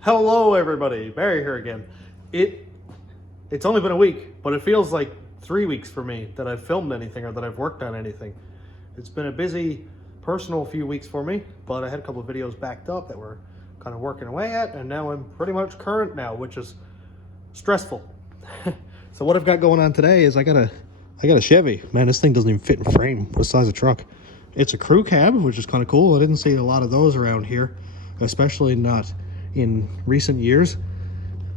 Hello everybody, Barry here again. It's only been a week, but it feels like 3 weeks for me that I've filmed anything or that I've worked on anything. It's been a busy personal few weeks for me, but I had a couple of videos backed up that we're kind of working away at, and now I'm pretty much current now, which is stressful. So what I've got going on today is I got a Chevy. Man, this thing doesn't even fit in frame. What size of truck? It's a crew cab, which is kind of cool. I didn't see a lot of those around here, especially not in recent years,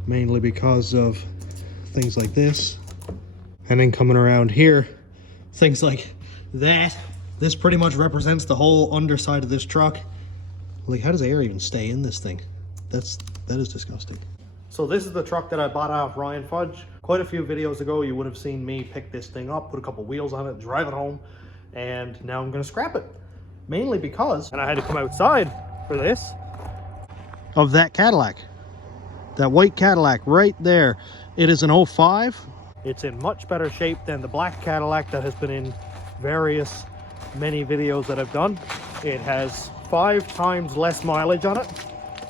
mainly because of things like this. And then coming around here, things like that. This pretty much represents the whole underside of this truck. Like, how does air even stay in this thing? That is disgusting. So this is the truck that I bought off Ryan Fudge. Quite a few videos ago, you would have seen me pick this thing up, put a couple wheels on it, drive it home, and now I'm gonna scrap it. Mainly because, and I had to come outside for this, of that Cadillac. That white Cadillac right there. It is an 05. It's in much better shape than the black Cadillac that has been in many videos that I've done. It has 5 times less mileage on it.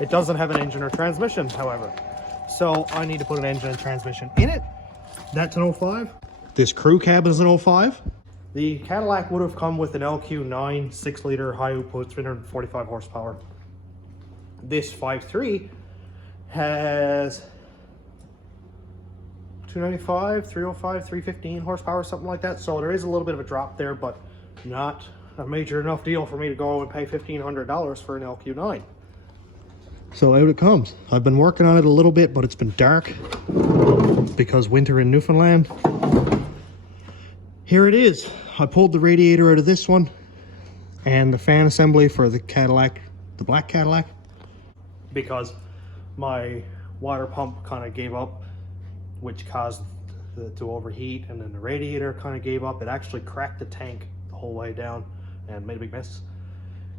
It doesn't have an engine or transmission, however. So I need to put an engine and transmission in it. That's an 05. This crew cab is an 05. The Cadillac would have come with an LQ9 6-liter high output 345 horsepower. This 5.3 has 295, 305, 315 horsepower, something like that. So there is a little bit of a drop there, but not a major enough deal for me to go and pay $1,500 for an LQ9. So out it comes. I've been working on it a little bit, but it's been dark because winter in Newfoundland. Here it is. I pulled the radiator out of this one and the fan assembly for the Cadillac, the black Cadillac, because my water pump kind of gave up, which caused it to overheat, and then the radiator kind of gave up. It actually cracked the tank the whole way down and made a big mess.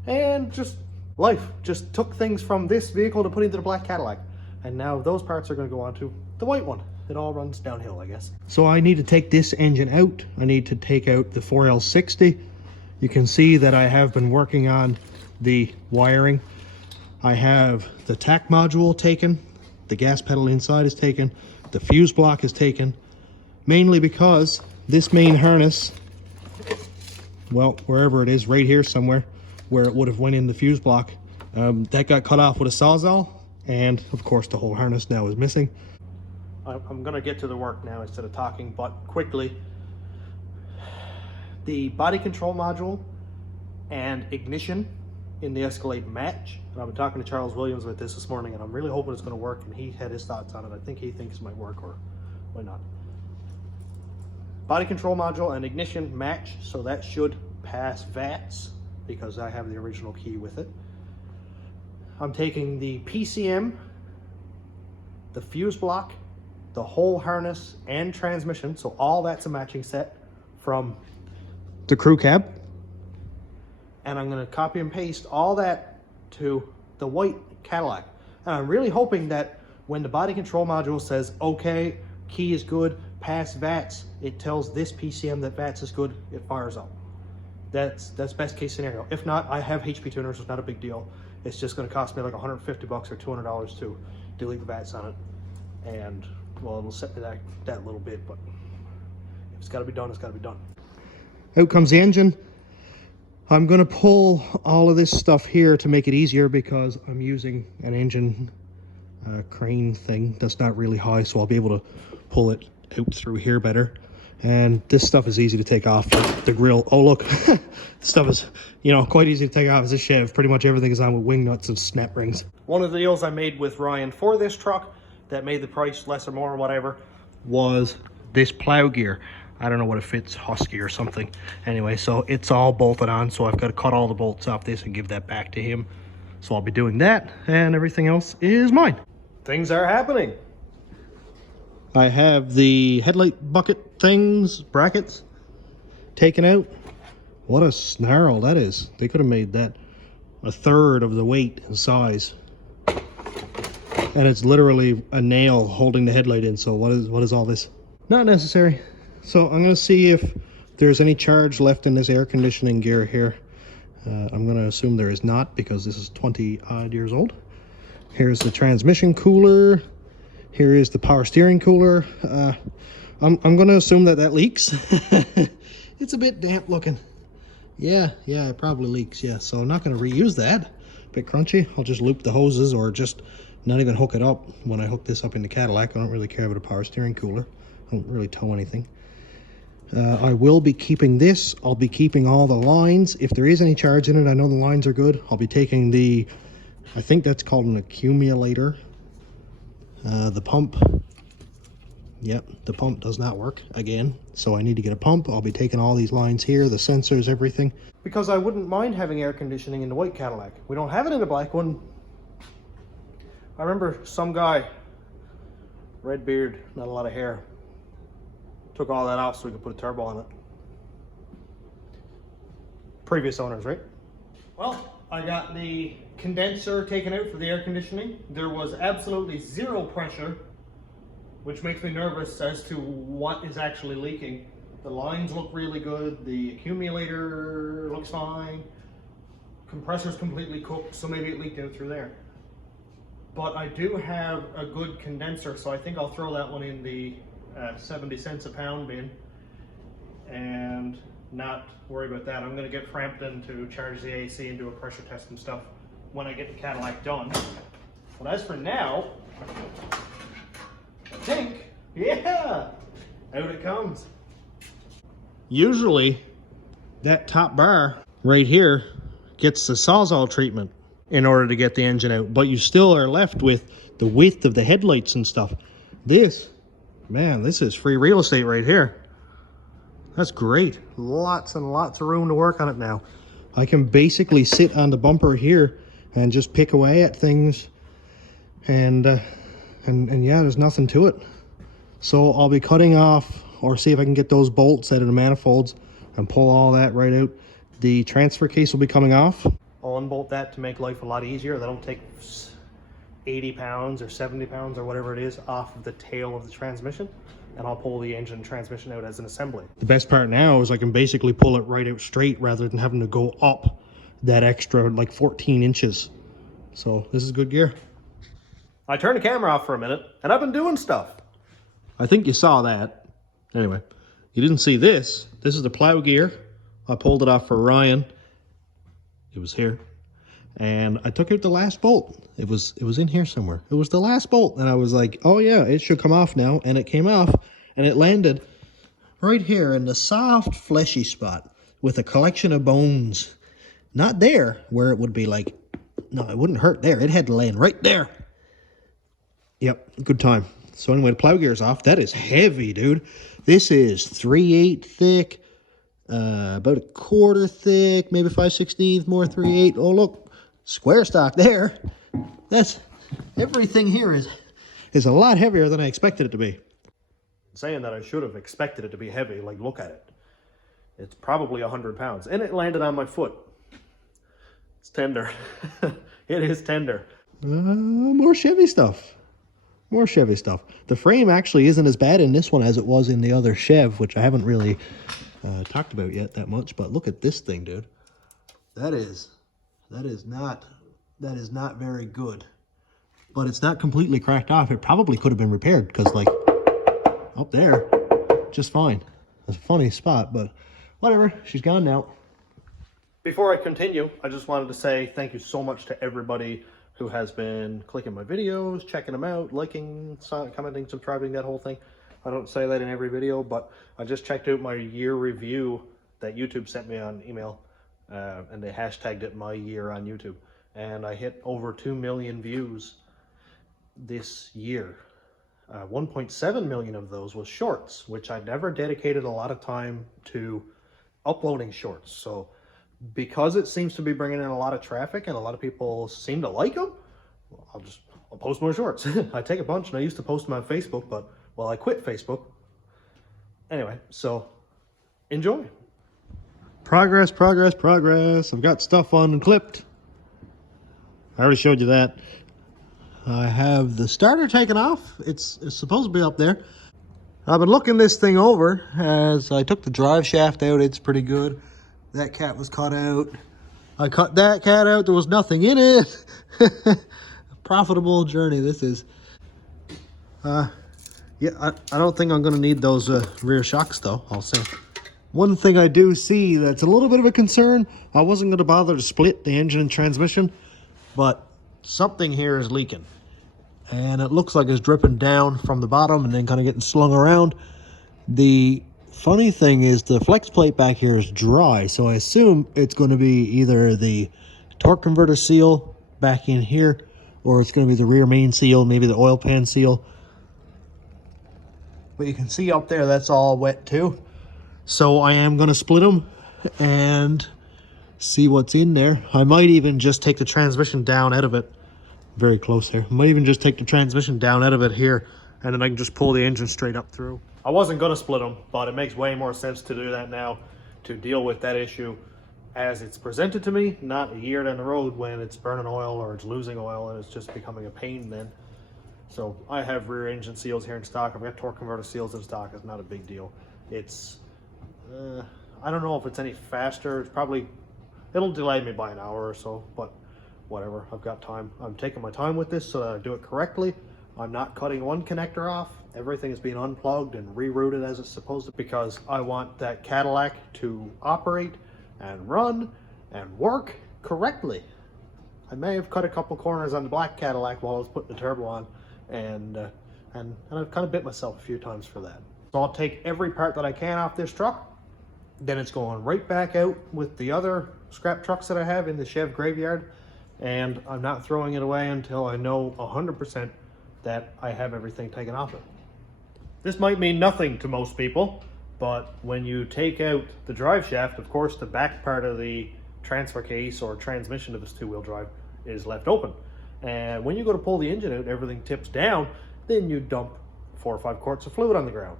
And just life just took things from this vehicle to put into the black Cadillac, and now those parts are going to go on to the white one. It all runs downhill, I guess. So I need to take this engine out. I need to take out the 4L60. You can see that I have been working on the wiring. I have the tack module taken, the gas pedal inside is taken, the fuse block is taken, mainly because this main harness, well, wherever it is, right here somewhere, where it would have went in the fuse block, that got cut off with a Sawzall, and of course the whole harness now is missing. I'm gonna get to the work now instead of talking, but quickly. The body control module and ignition in the Escalade match, and I've been talking to Charles Williams about this morning, and I'm really hoping it's going to work, and he had his thoughts on it. I think he thinks it might work, or why not. Body control module and ignition match, so that should pass VATS because I have the original key with it. I'm taking the PCM, the fuse block, the whole harness and transmission, so all that's a matching set from the crew cab, and I'm going to copy and paste all that to the white Cadillac. And I'm really hoping that when the body control module says, okay, key is good, pass VATS, it tells this PCM that VATS is good, it fires up. That's best case scenario. If not, I have HP tuners, it's not a big deal. It's just going to cost me like $150 or $200 to delete the VATS on it. And, well, it'll set me that little bit, but if it's got to be done, it's got to be done. Out comes the engine. I'm going to pull all of this stuff here to make it easier because I'm using an engine crane thing that's not really high, so I'll be able to pull it out through here better. And this stuff is easy to take off the grill. Oh look, this stuff is, quite easy to take off. It's a Chev. Pretty much everything is on with wing nuts and snap rings. One of the deals I made with Ryan for this truck that made the price less or more or whatever was this plow gear. I don't know what it fits, Husky or something. Anyway, so it's all bolted on, so I've got to cut all the bolts off this and give that back to him. So I'll be doing that, and everything else is mine. Things are happening. I have the headlight bucket brackets taken out. What a snarl that is. They could have made that a third of the weight and size. And it's literally a nail holding the headlight in, so what is all this? Not necessary. So I'm going to see if there's any charge left in this air conditioning gear here. I'm going to assume there is not because this is 20 odd years old. Here's the transmission cooler. Here is the power steering cooler. I'm going to assume that leaks. It's a bit damp looking. Yeah, it probably leaks. Yeah, so I'm not going to reuse that. Bit crunchy. I'll just loop the hoses or just not even hook it up when I hook this up in the Cadillac. I don't really care about a power steering cooler. I don't really tow anything. I will be keeping this. I'll be keeping all the lines. If there is any charge in it, I know the lines are good. I'll be taking the, I think that's called an accumulator. The pump. Yep, the pump does not work again. So I need to get a pump. I'll be taking all these lines here, the sensors, everything. Because I wouldn't mind having air conditioning in the white Cadillac. We don't have it in the black one. I remember some guy, red beard, not a lot of hair, took all that off so we could put a turbo on it. Previous owners, right? Well, I got the condenser taken out for the air conditioning. There was absolutely zero pressure, which makes me nervous as to what is actually leaking. The lines look really good. The accumulator looks fine. Compressor's completely cooked, so maybe it leaked out through there. But I do have a good condenser, so I think I'll throw that one in the 70 cents a pound bin and not worry about that. I'm going to get Frampton to charge the AC and do a pressure test and stuff when I get the Cadillac done. But as for now, I think, yeah, out it comes. Usually that top bar right here gets the Sawzall treatment in order to get the engine out, but you still are left with the width of the headlights and stuff. This, man, this is free real estate right here. That's great. Lots and lots of room to work on it now. I can basically sit on the bumper here and just pick away at things, and yeah, there's nothing to it. So I'll be cutting off, or see if I can get those bolts out of the manifolds and pull all that right out. The transfer case will be coming off. I'll unbolt that to make life a lot easier. That'll take 80 pounds or 70 pounds or whatever it is off of the tail of the transmission, and I'll pull the engine and transmission out as an assembly. The best part now is I can basically pull it right out straight rather than having to go up that extra like 14 inches. So this is good gear. I turned the camera off for a minute and I've been doing stuff. I think you saw that. Anyway, you didn't see this. This is the plow gear. I pulled it off for Ryan. It was here. And I took out the last bolt. It was in here somewhere. It was the last bolt. And I was like, oh yeah, it should come off now. And it came off and it landed right here in the soft fleshy spot with a collection of bones. Not there where it would be like, no, it wouldn't hurt there. It had to land right there. Yep, good time. So anyway, the plow gear's off. That is heavy, dude. This is 3/8 thick, about 1/4 thick, maybe 5/16 more 3/8. Oh look, square stock there. That's, everything here is a lot heavier than I expected it to be. Saying that, I should have expected it to be heavy. Like, look at it. It's probably 100 pounds, and it landed on my foot. It's tender. It is tender. More Chevy stuff. More Chevy stuff. The frame actually isn't as bad in this one as it was in the other Chev, which I haven't really talked about yet that much. But look at this thing, dude. That is not very good. But it's not completely cracked off. It probably could have been repaired because, like, up there, just fine. It's a funny spot, but whatever. She's gone now. Before I continue, I just wanted to say thank you so much to everybody who has been clicking my videos, checking them out, liking, commenting, subscribing, that whole thing. I don't say that in every video, but I just checked out my year review that YouTube sent me on email, and they hashtagged it my year on YouTube. And I hit over 2 million views this year. 1.7 million of those was shorts, which I never dedicated a lot of time to uploading shorts. So because it seems to be bringing in a lot of traffic and a lot of people seem to like them, I'll post more shorts. I take a bunch, and I used to post them on Facebook, but, well, I quit Facebook. Anyway, so enjoy. Progress, progress, progress. I've got stuff unclipped. I already showed you that. I have the starter taken off. It's supposed to be up there. I've been looking this thing over as I took the drive shaft out. It's pretty good. That cat was cut out. I cut that cat out. There was nothing in it. profitable journey this is. Yeah, I don't think I'm going to need those rear shocks, though, I'll say. One thing I do see that's a little bit of a concern, I wasn't going to bother to split the engine and transmission, but something here is leaking. And it looks like it's dripping down from the bottom and then kind of getting slung around. The funny thing is the flex plate back here is dry, so I assume it's going to be either the torque converter seal back in here, or it's going to be the rear main seal, maybe the oil pan seal. But you can see up there, that's all wet too. So I am going to split them and see what's in there. I might even just take the transmission down out of it. Very close there. I might even just take the transmission down out of it here, and then I can just pull the engine straight up through. I wasn't going to split them, but it makes way more sense to do that now to deal with that issue as it's presented to me, not a year down the road when it's burning oil or it's losing oil and it's just becoming a pain then. So I have rear engine seals here in stock. I've got torque converter seals in stock. It's not a big deal. It's, I don't know if it's any faster. It's probably, it'll delay me by an hour or so, but whatever, I've got time. I'm taking my time with this so that I do it correctly. I'm not cutting one connector off. Everything is being unplugged and rerouted as it's supposed to, because I want that Cadillac to operate and run and work correctly. I may have cut a couple corners on the black Cadillac while I was putting the turbo on, and I've kind of bit myself a few times for that. So I'll take every part that I can off this truck, then it's going right back out with the other scrap trucks that I have in the Chev graveyard, and I'm not throwing it away until I know 100% that I have everything taken off it. This might mean nothing to most people, but when you take out the drive shaft, of course the back part of the transfer case or transmission of this two-wheel drive is left open. And when you go to pull the engine out, everything tips down, then you dump 4 or 5 quarts of fluid on the ground.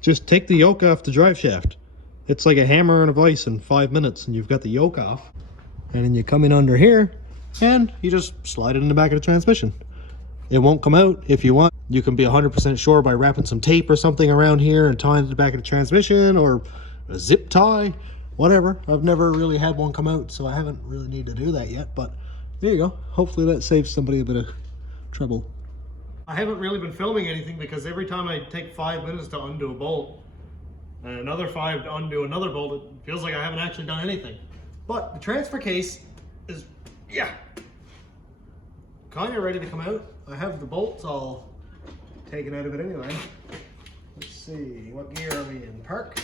Just take the yoke off the drive shaft. It's like a hammer and a vise in 5 minutes, and you've got the yoke off. And then you come in under here, and you just slide it in the back of the transmission. It won't come out. If you want, you can be 100% sure by wrapping some tape or something around here and tying it to the back of the transmission, or a zip tie, whatever. I've never really had one come out, so I haven't really needed to do that yet, but there you go. Hopefully that saves somebody a bit of trouble. I haven't really been filming anything because every time I take 5 minutes to undo a bolt and another 5 to undo another bolt, it feels like I haven't actually done anything. But the transfer case is, yeah, kind of ready to come out. I have the bolts all taken out of it anyway. Let's see, what gear are we in? Park.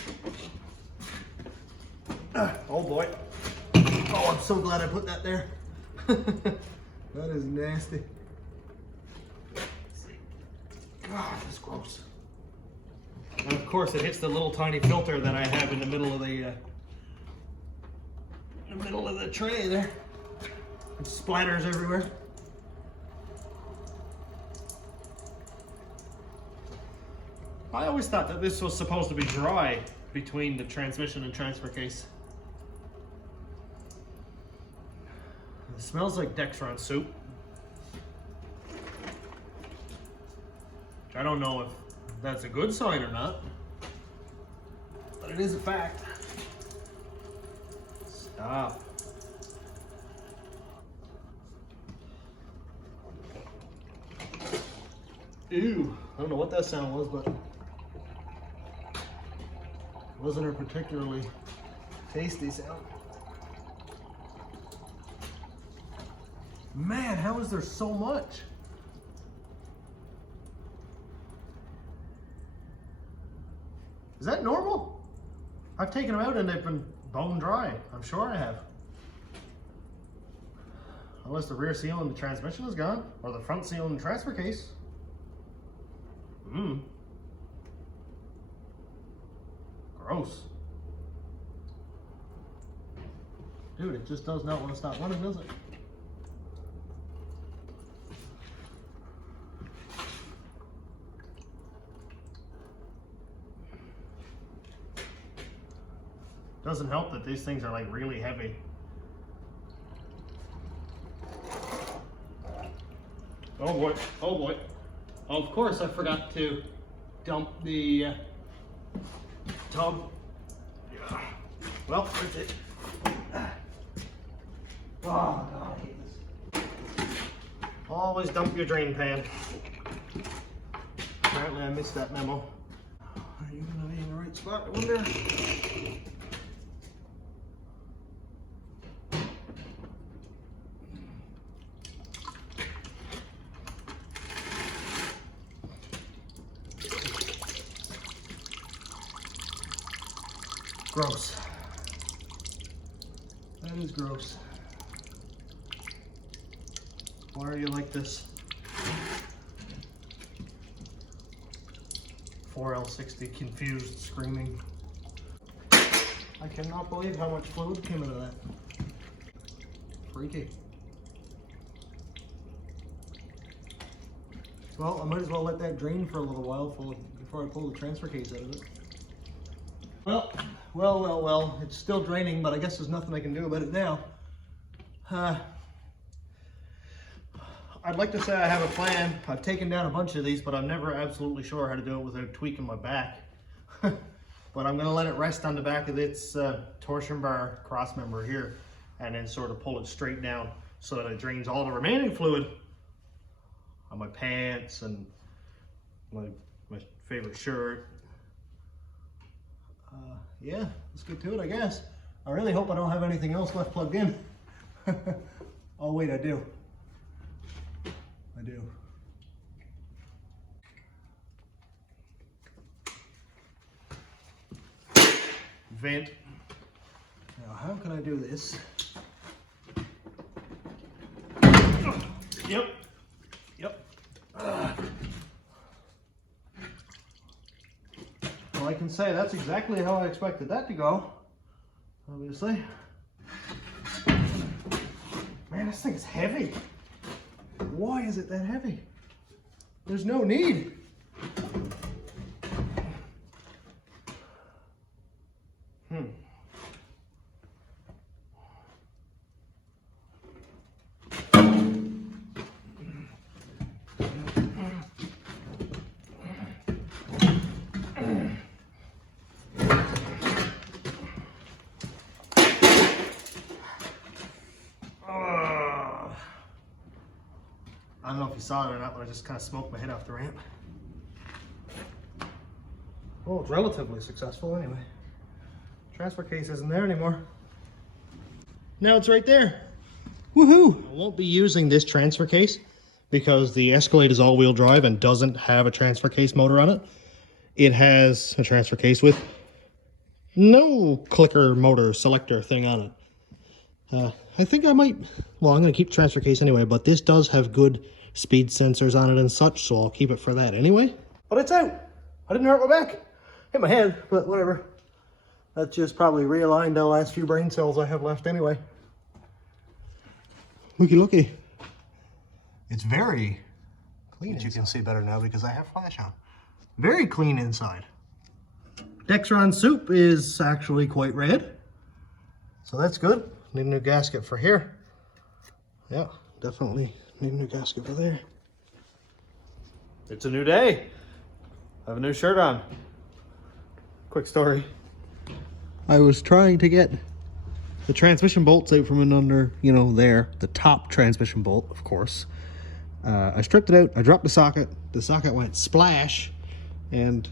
Oh boy. Oh, I'm so glad I put that there. That is nasty. God, that's gross. And of course it hits the little tiny filter that I have in the middle of the tray there. It splatters everywhere. I always thought that this was supposed to be dry between the transmission and transfer case. It smells like Dextron soup. I don't know if that's a good sign or not, but it is a fact. Stop. Ew, I don't know what that sound was, but it wasn't a particularly tasty sound. Man, how is there so much? Is that normal? I've taken them out and they've been bone dry. I'm sure I have. Unless the rear seal in the transmission is gone, or the front seal in the transfer case. Gross. Dude, it just does not want to stop running, does it? Doesn't help that these things are like really heavy. Oh boy, oh boy. Of course I forgot to dump the tub. Yeah. Well, there's it. Oh God, I hate this. Always dump your drain pan. Apparently I missed that memo. Are you gonna be in the right spot, I wonder? Gross. That is gross. Why are you like this? 4L60 confused, screaming. I cannot believe how much fluid came out of that. Freaky. Well, I might as well let that drain for a little while before I pull the transfer case out of it. Well, it's still draining, but I guess there's nothing I can do about it now. I'd like to say I have a plan. I've taken down a bunch of these, but I'm never absolutely sure how to do it without tweaking my back. But I'm gonna let it rest on the back of its torsion bar cross member here, and then sort of pull it straight down so that it drains all the remaining fluid on my pants and my favorite shirt. Yeah, let's get to it, I guess. I really hope I don't have anything else left plugged in. Oh wait, I do. Vent. Now, how can I do this? Yep. Well, I can say that's exactly how I expected that to go, obviously. Man, this thing is heavy. Why is it that heavy? There's no need. I don't know if you saw it or not, but I just kind of smoked my head off the ramp. Well, it's relatively successful anyway. Transfer case isn't there anymore. Now it's right there. Woohoo! I won't be using this transfer case because the Escalade is all-wheel drive and doesn't have a transfer case motor on it. It has a transfer case with no clicker motor selector thing on it. I think I might, well, I'm going to keep the transfer case anyway, but this does have good speed sensors on it and such, so I'll keep it for that anyway. But it's out. I didn't hurt my back. Hit my head, but whatever. That just probably realigned the last few brain cells I have left anyway. Looky, looky. It's very clean. Which you can see better now because I have flash on. Very clean inside. Dexron soup is actually quite red, so that's good. Need a new gasket for here. Yeah, definitely need a new gasket for there. It's a new day. I have a new shirt on. Quick story. I was trying to get the transmission bolts out from under, you know, there, the top transmission bolt, of course. I stripped it out, I dropped the socket went splash, and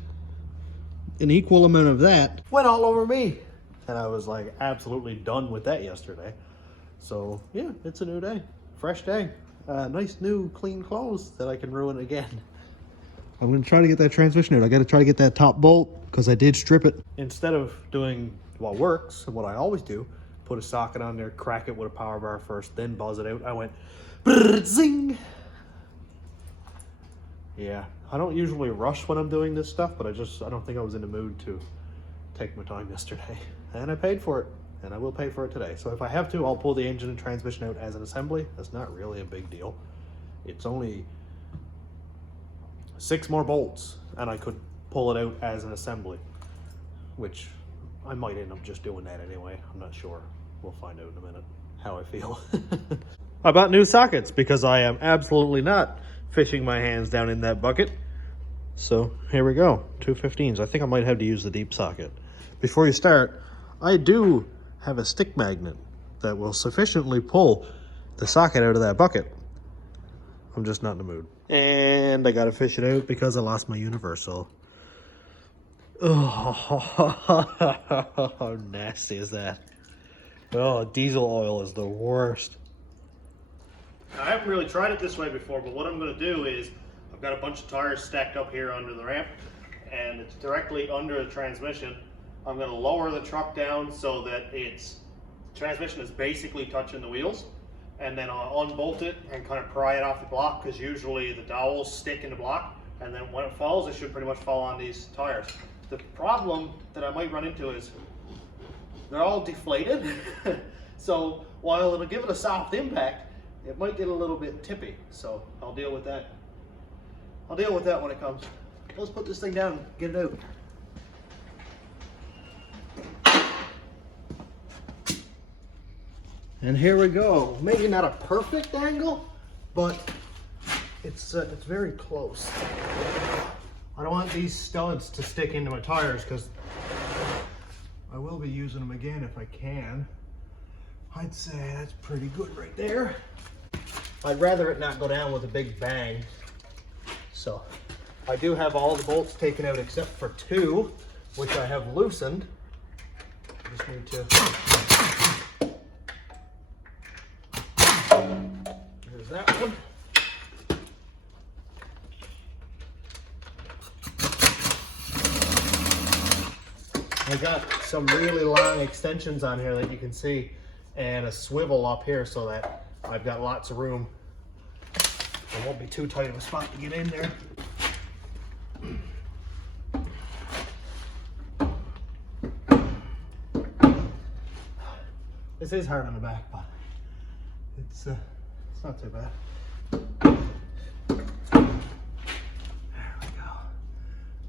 an equal amount of that went all over me. And I was like absolutely done with that yesterday. So yeah, it's a new day, fresh day. Nice new clean clothes that I can ruin again. I'm gonna try to get that transmission out. I gotta try to get that top bolt because I did strip it. Instead of doing what works, and what I always do, put a socket on there, crack it with a power bar first, then buzz it out, I went zing. Yeah, I don't usually rush when I'm doing this stuff, but I don't think I was in the mood to take my time yesterday. And I paid for it, and I will pay for it today. So if I have to, I'll pull the engine and transmission out as an assembly. That's not really a big deal. It's only 6 more bolts, and I could pull it out as an assembly, which I might end up just doing that anyway. I'm not sure. We'll find out in a minute how I feel. I bought new sockets because I am absolutely not fishing my hands down in that bucket. So here we go, 2 15s. I think I might have to use the deep socket. Before you start, I do have a stick magnet that will sufficiently pull the socket out of that bucket. I'm just not in the mood. And I gotta fish it out because I lost my universal. Oh, how nasty is that? Oh, diesel oil is the worst. Now, I haven't really tried it this way before, but what I'm going to do is I've got a bunch of tires stacked up here under the ramp, and it's directly under the transmission. I'm going to lower the truck down so that its transmission is basically touching the wheels, and then I'll unbolt it and kind of pry it off the block, because usually the dowels stick in the block, and then when it falls, it should pretty much fall on these tires. The problem that I might run into is they're all deflated, so while it'll give it a soft impact, it might get a little bit tippy, so I'll deal with that. I'll deal with that when it comes. Let's put this thing down and get it out. And here we go. Maybe not a perfect angle, but it's very close. I don't want these studs to stick into my tires because I will be using them again if I can. I'd say that's pretty good right there. I'd rather it not go down with a big bang. So I do have all the bolts taken out except for two, which I have loosened. I just need to. There's that one. I got some really long extensions on here that you can see, and a swivel up here so that I've got lots of room. It won't be too tight of a spot to get in there. This is hard on the back, but it's not too bad. There we go.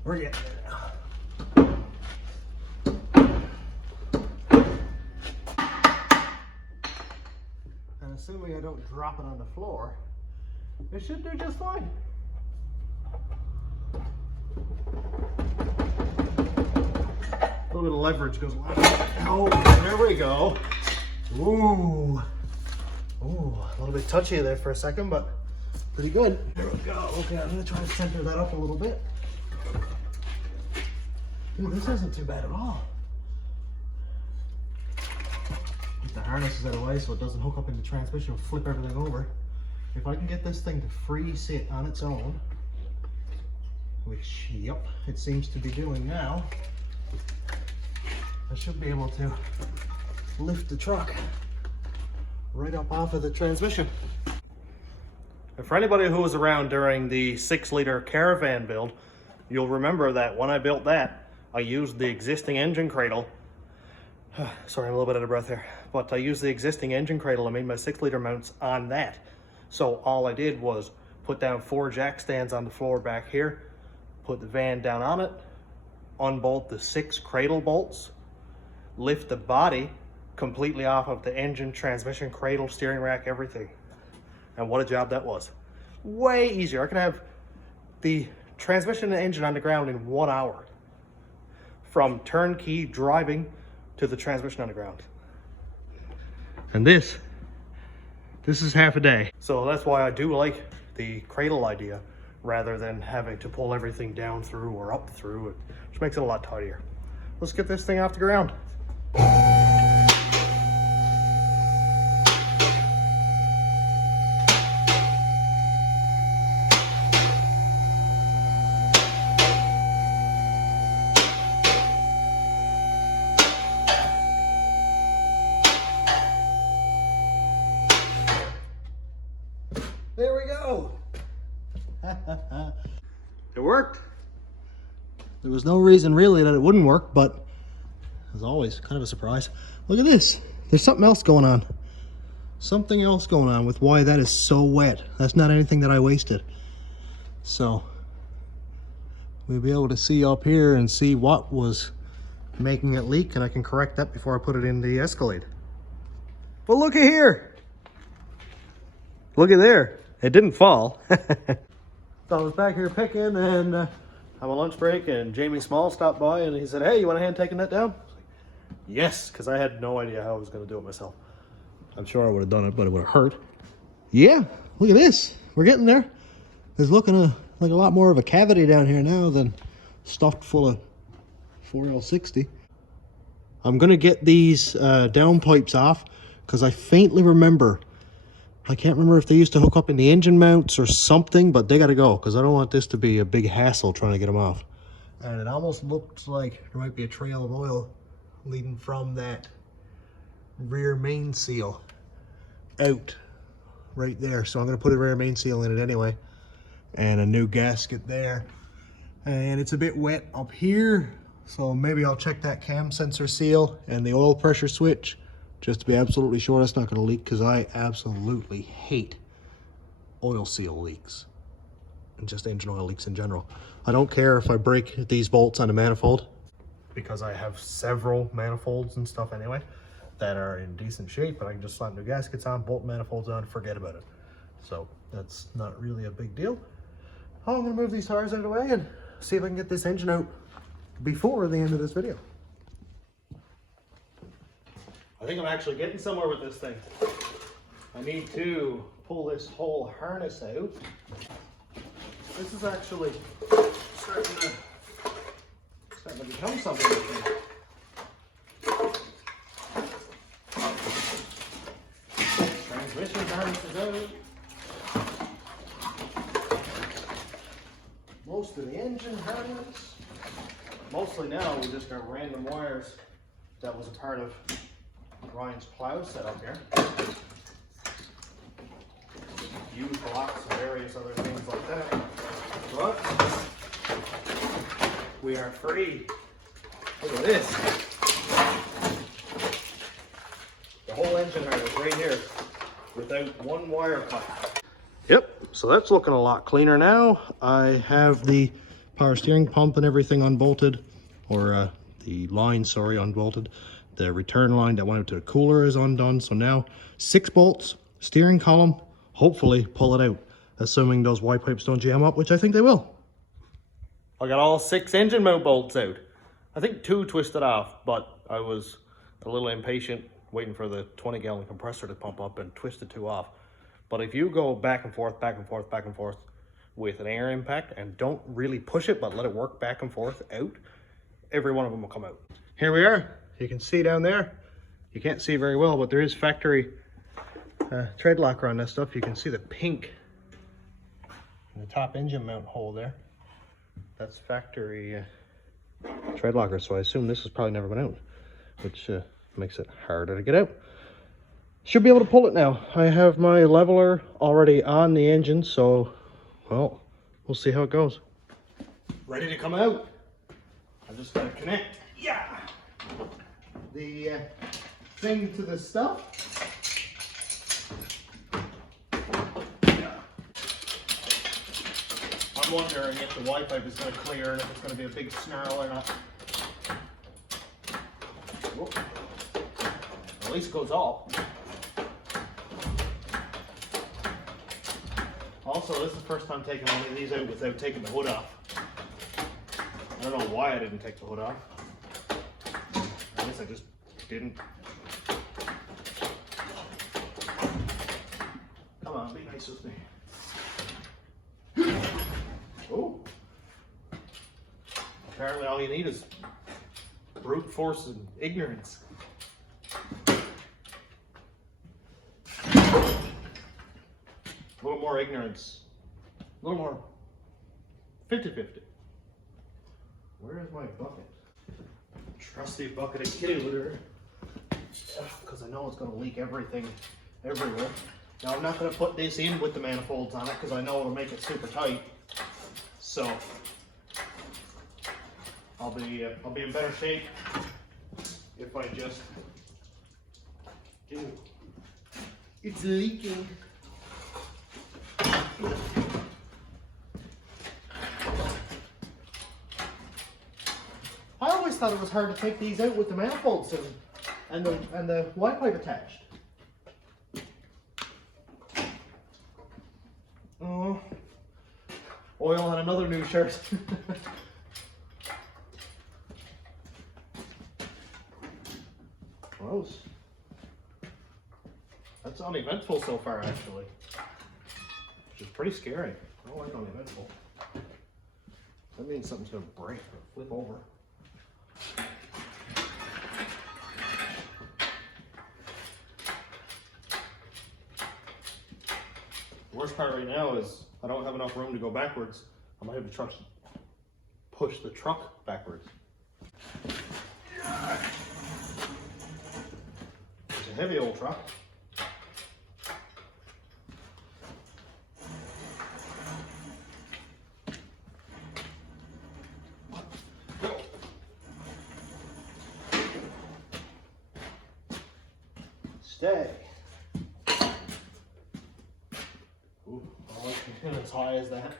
We're getting there now. Assuming I don't drop it on the floor, it should do just fine. A little bit of leverage goes along. Oh, there we go. Ooh. Ooh, a little bit touchy there for a second, but pretty good. There we go. Okay, I'm gonna try to center that up a little bit. Ooh, this isn't too bad at all. The harness is out of the way so it doesn't hook up in the transmission and flip everything over. If I can get this thing to free sit on its own, which, yep, it seems to be doing now, I should be able to lift the truck right up off of the transmission. And for anybody who was around during the 6-liter Caravan build, you'll remember that when I built that, I used the existing engine cradle. Sorry, I'm a little bit out of breath here. But I used the existing engine cradle and made my 6-liter mounts on that. So all I did was put down 4 jack stands on the floor back here, put the van down on it, unbolt the 6 cradle bolts, lift the body completely off of the engine, transmission, cradle, steering rack, everything. And what a job that was. Way easier. I can have the transmission and engine on the ground in 1 hour. From turnkey driving to the transmission on the ground. And this is half a day. So that's why I do like the cradle idea rather than having to pull everything down through or up through, which makes it a lot tidier. Let's get this thing off the ground. There we go. It worked. There was no reason really that it wouldn't work, but as always, kind of a surprise. Look at this. There's something else going on. Something else going on with why that is so wet. That's not anything that I wasted. So we'll be able to see up here and see what was making it leak, and I can correct that before I put it in the Escalade. But look at here. Look at there. It didn't fall. So I was back here picking and on my lunch break, and Jamie Small stopped by and he said, "Hey, you want a hand taking that down?" I was like, yes, because I had no idea how I was going to do it myself. I'm sure I would have done it, but it would have hurt. Yeah, look at this. we're getting there. It's looking like a lot more of a cavity down here now than stuffed full of 4L60. I'm gonna get these downpipes off because I faintly remember, I can't remember if they used to hook up in the engine mounts or something, but they gotta go because I don't want this to be a big hassle trying to get them off. And it almost looks like there might be a trail of oil leading from that rear main seal out right there. So I'm gonna put a rear main seal in it anyway, and a new gasket there. And it's a bit wet up here, so maybe I'll check that cam sensor seal and the oil pressure switch just to be absolutely sure that's not going to leak, because I absolutely hate oil seal leaks and just engine oil leaks in general. I don't care if I break these bolts on the manifold, because I have several manifolds and stuff anyway that are in decent shape, but I can just slap new gaskets on, bolt manifolds on, forget about it. So that's not really a big deal. I'm going to move these tires out of the way and see if I can get this engine out before the end of this video. I think I'm actually getting somewhere with this thing. I need to pull this whole harness out. This is actually starting to become something, I think. Transmission harness is out. Most of the engine harness. Mostly now we just got random wires that was a part of Ryan's plow setup here. Used blocks and various other things like that. But we are free. Look at this. The whole engine harness right here without one wire cut. Yep, so that's looking a lot cleaner now. I have the power steering pump and everything unbolted, or the line, sorry, unbolted. The return line that went out to the cooler is undone. So now 6 bolts, steering column, hopefully pull it out, assuming those Y pipes don't jam up, which I think they will. I got all 6 engine mount bolts out. I think 2 twisted off, but I was a little impatient waiting for the 20-gallon compressor to pump up and twisted 2 off. But if you go back and forth, back and forth, back and forth with an air impact and don't really push it, but let it work back and forth out, every one of them will come out. Here we are. You can see down there. You can't see very well, but there is factory tread locker on this stuff. You can see the pink in the top engine mount hole there. That's factory tread locker, so I assume this has probably never been out, which makes it harder to get out. Should be able to pull it now. I have my leveler already on the engine, so, well, we'll see how it goes. Ready to come out. I'm just gonna connect, the thing to the stuff. I'm wondering if the Y pipe is gonna clear and if it's gonna be a big snarl or not. Whoa. At least it goes off. Also, this is the first time taking one of these out without taking the hood off. I don't know why I didn't take the hood off. I guess I just didn't. Come on, be nice with me. Oh. Apparently all you need is brute force and ignorance. A little more ignorance, a little more 50-50. Where is my bucket? Trusty bucket of kitty litter. Because I know it's going to leak everything everywhere. Now I'm not going to put this in with the manifolds on it because I know it'll make it super tight. So I'll be in better shape if I just do. It's leaking. I always thought it was hard to take these out with the manifolds and the Y pipe attached. Oh, oil on another new shirt. Gross. That's uneventful so far, actually. which is pretty scary. I don't like on the invincible. That means something's gonna break or flip over. The worst part right now is I don't have enough room to go backwards. I might have to push the truck backwards. It's a heavy old truck. Stay. Ooh, I like it as high as that.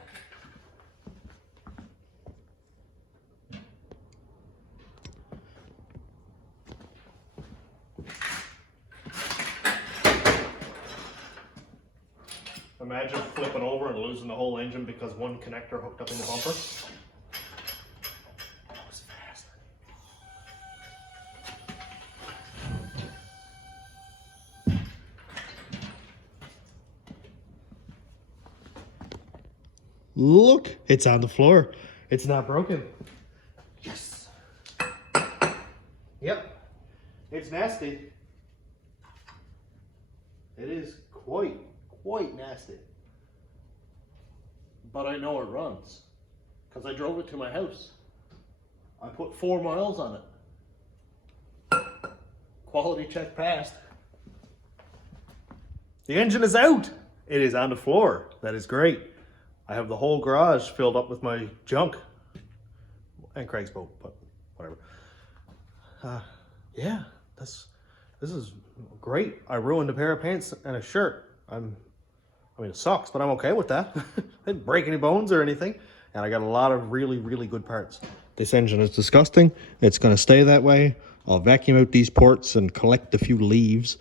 Imagine flipping over and losing the whole engine because one connector hooked up in the bumper. That was fast. Look, it's on the floor. It's not broken. Yes. Yep. It's nasty. It is quite nasty. But I know it runs because I drove it to my house. I put 4 miles on it. Quality check passed. The engine is out. It is on the floor. That is great. I have the whole garage filled up with my junk and Craig's boat, but whatever. Yeah, this is great. I ruined a pair of pants and a shirt. I mean, it sucks, but I'm okay with that. I didn't break any bones or anything. And I got a lot of really good parts. This engine is disgusting. It's going to stay that way. I'll vacuum out these ports and collect a few leaves.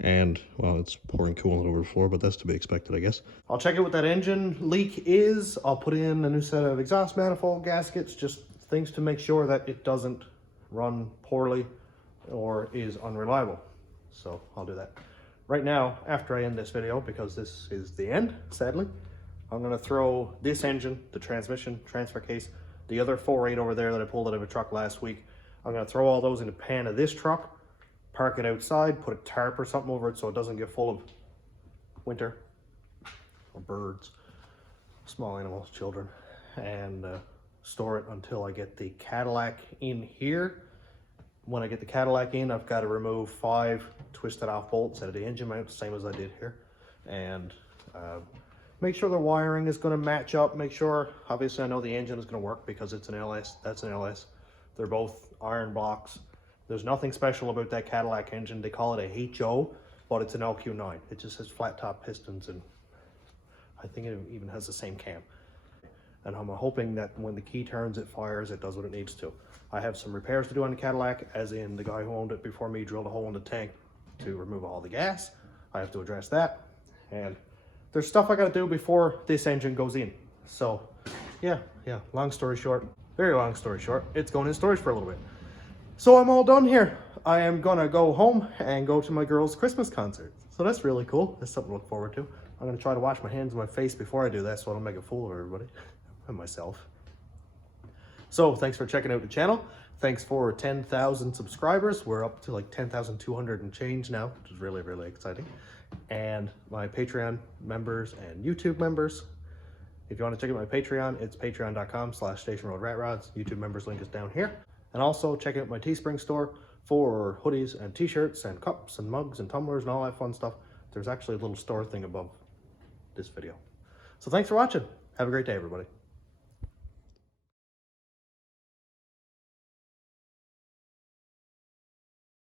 And, well, it's pouring coolant over the floor, but that's to be expected, I guess. I'll check out what that engine leak is. I'll put in a new set of exhaust manifold gaskets, just things to make sure that it doesn't run poorly or is unreliable. So I'll do that. Right now, after I end this video, because this is the end, sadly, I'm going to throw this engine, the transmission, transfer case, the other 4.8 over there that I pulled out of a truck last week. I'm going to throw all those in the pan of this truck, park it outside, put a tarp or something over it so it doesn't get full of winter or birds, small animals, children, and store it until I get the Cadillac in here. When I get the Cadillac in, I've got to remove 5 twisted off bolts out of the engine mount, same as I did here, and make sure the wiring is going to match up. Make sure, obviously I know the engine is going to work because it's an LS, that's an LS. They're both iron blocks. There's nothing special about that Cadillac engine. They call it a HO, but it's an LQ9. It just has flat top pistons, and I think it even has the same cam. And I'm hoping that when the key turns, it fires, it does what it needs to. I have some repairs to do on the Cadillac, as in the guy who owned it before me drilled a hole in the tank to remove all the gas. I have to address that. And there's stuff I gotta do before this engine goes in. So yeah, long story short, very long story short, it's going in storage for a little bit. So I'm all done here. I am gonna go home and go to my girl's Christmas concert. So that's really cool. That's something to look forward to. I'm gonna try to wash my hands and my face before I do that so I don't make a fool of everybody and myself. So thanks for checking out the channel. Thanks for 10,000 subscribers. We're up to like 10,200 and change now, which is really exciting. And my Patreon members and YouTube members. If you want to check out my Patreon, it's patreon.com/stationroadratrods. YouTube members link is down here. And also check out my Teespring store for hoodies and t-shirts and cups and mugs and tumblers and all that fun stuff. There's actually a little store thing above this video. So thanks for watching. Have a great day, everybody.